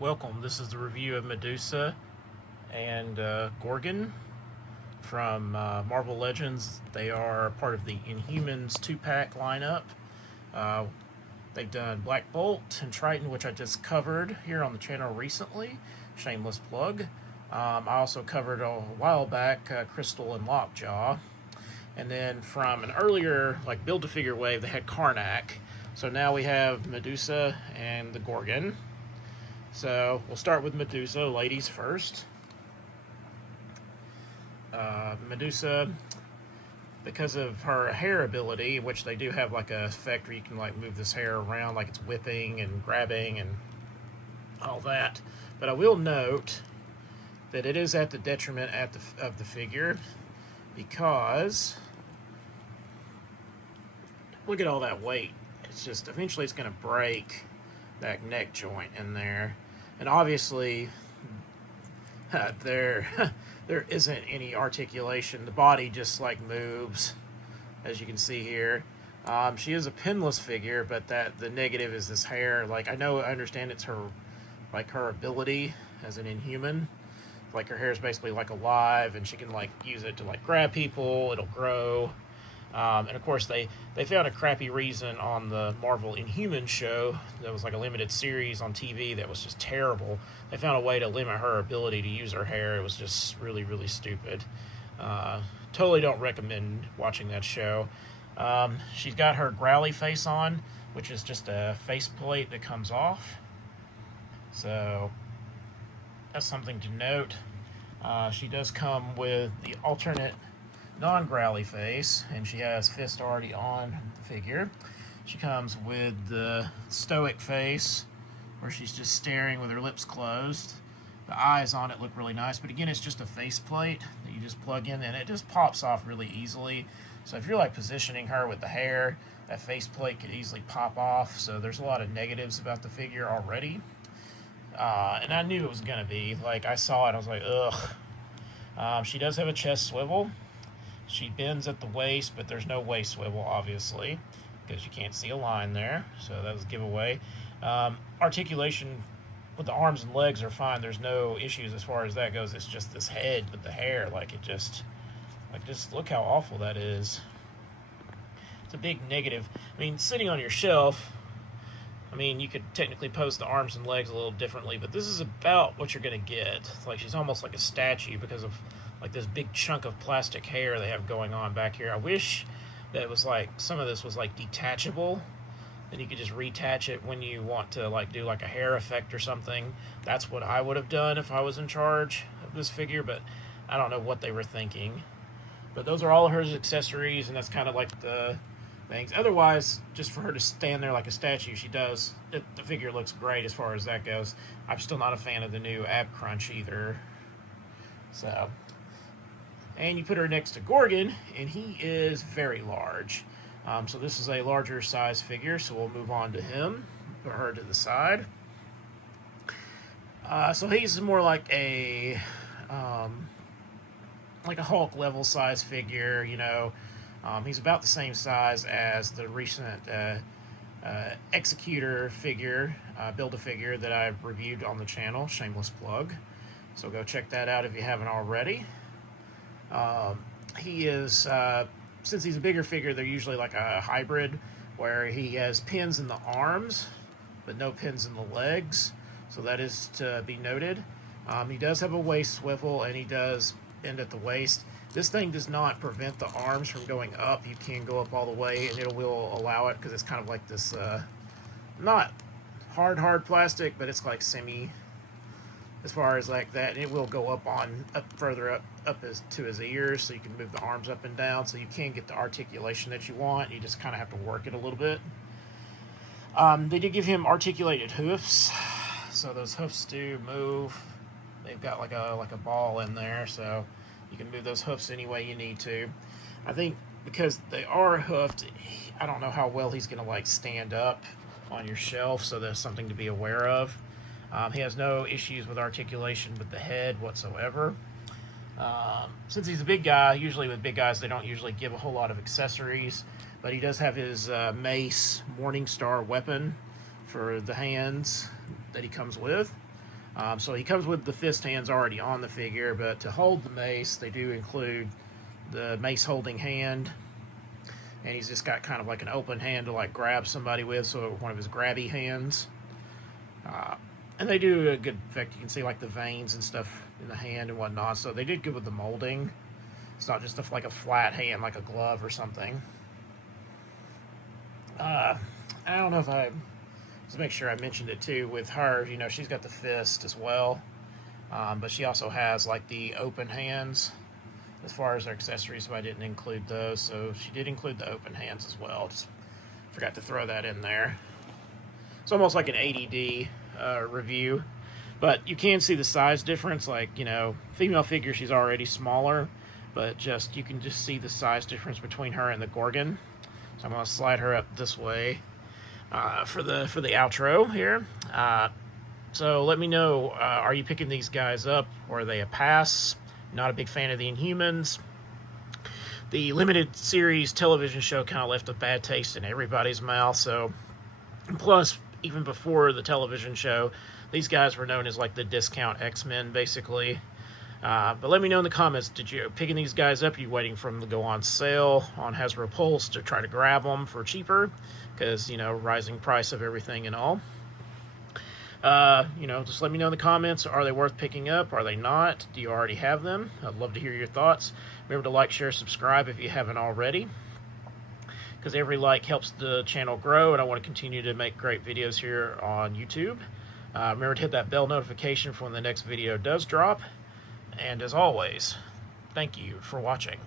Welcome. This is the review of Medusa and Gorgon from Marvel Legends. They are part of the Inhumans 2-pack lineup. Uh, they've done Black Bolt and Triton, which I just covered here on the channel recently. Shameless plug. I also covered a while back Crystal and Lockjaw. And then from an earlier Build-A-Figure wave, they had Karnak. So now we have Medusa and the Gorgon. So we'll start with Medusa, ladies first. Medusa, because of her hair ability, which they do have a effect where you can move this hair around like it's whipping and grabbing and all that. But I will note that it is at the detriment of the figure, because look at all that weight. It's just eventually it's going to break that neck joint in there, and obviously there isn't any articulation. The body just moves, as you can see here. She is a pinless figure, but the negative is this hair. I understand it's her her ability as an Inhuman. Her hair is basically alive, and she can use it to grab people. It'll grow. And of course, they found a crappy reason on the Marvel Inhumans show. That was a limited series on TV that was just terrible. They found a way to limit her ability to use her hair. It was just really, really stupid. Totally don't recommend watching that show. She's got her growly face on, which is just a faceplate that comes off. So that's something to note. She does come with the alternate non-growly face, and she has fist already on the figure. She comes with the stoic face, where she's just staring with her lips closed. The eyes on it look really nice, but again, it's just a faceplate that you just plug in, and it just pops off really easily. So if you're positioning her with the hair, that faceplate could easily pop off. So there's a lot of negatives about the figure already. And I knew it was going to be. I saw it, I was like, ugh. She does have a chest swivel. She bends at the waist, but there's no waist swivel, obviously, because you can't see a line there, so that was a giveaway. Articulation with the arms and legs are fine. There's no issues as far as that goes. It's just this head with the hair, just look how awful that is. It's a big negative. I mean, sitting on your shelf, you could technically pose the arms and legs a little differently, but this is about what you're going to get. It's she's almost like a statue because of this big chunk of plastic hair they have going on back here. I wish that it was some of this was detachable, then you could just retach it when you want to do a hair effect or something. That's what I would have done if I was in charge of this figure, but I don't know what they were thinking. But those are all of her accessories, and that's kind of the things. Otherwise, just for her to stand there like a statue, the figure looks great as far as that goes. I'm still not a fan of the new ab crunch either. So, and you put her next to Gorgon, and he is very large. So this is a larger size figure, so we'll move on to him. Put her to the side. So he's more like a Hulk level size figure, He's about the same size as the recent Executor figure, Build-A-Figure that I reviewed on the channel. Shameless plug. So go check that out if you haven't already. He is, since he's a bigger figure, they're usually a hybrid, where he has pins in the arms, but no pins in the legs. So that is to be noted. He does have a waist swivel, and he does bend at the waist. This thing does not prevent the arms from going up. You can go up all the way, and it will allow it, because it's kind of this, not hard plastic, but it's semi, as far as that. And it will go up further up to his ears, so you can move the arms up and down, so you can get the articulation that you want. You just kind of have to work it a little bit. They did give him articulated hoofs, so those hoofs do move. They've got like a ball in there, so you can move those hoofs any way you need to. I think because they are hoofed, I don't know how well he's going to stand up on your shelf, so there's something to be aware of. He has no issues with articulation with the head whatsoever. Since he's a big guy, usually with big guys they don't usually give a whole lot of accessories, but he does have his mace Morningstar weapon for the hands that he comes with. So he comes with the fist hands already on the figure, but to hold the mace, they do include the mace holding hand, and he's just got kind of like an open hand to like grab somebody with, so one of his grabby hands. And they do a good effect. You can see like the veins and stuff in the hand and whatnot, so they did good with the molding. It's not just like a flat hand like a glove or something. I don't know if let's make sure I mentioned it too with her. You know, she's got the fist as well, but she also has like the open hands as far as her accessories, so I didn't include those. So she did include the open hands as well. Just forgot to throw that in there. It's almost like an ADD review, but you can see the size difference. Like, you know, female figure, she's already smaller, but just you can just see the size difference between her and the Gorgon. So I'm going to slide her up this way for the outro here. So let me know, are you picking these guys up, or are they a pass? Not a big fan of the Inhumans. The limited series television show kind of left a bad taste in everybody's mouth. So, plus, even before the television show, these guys were known as like the discount X-Men, basically. But let me know in the comments, did you picking these guys up? Are you waiting for them to go on sale on Hasbro Pulse to try to grab them for cheaper? Because, you know, rising price of everything and all. You know, just let me know in the comments. Are they worth picking up? Are they not? Do you already have them? I'd love to hear your thoughts. Remember to like, share, subscribe if you haven't already, because every like helps the channel grow, and I want to continue to make great videos here on YouTube. Remember to hit that bell notification for when the next video does drop. And as always, thank you for watching.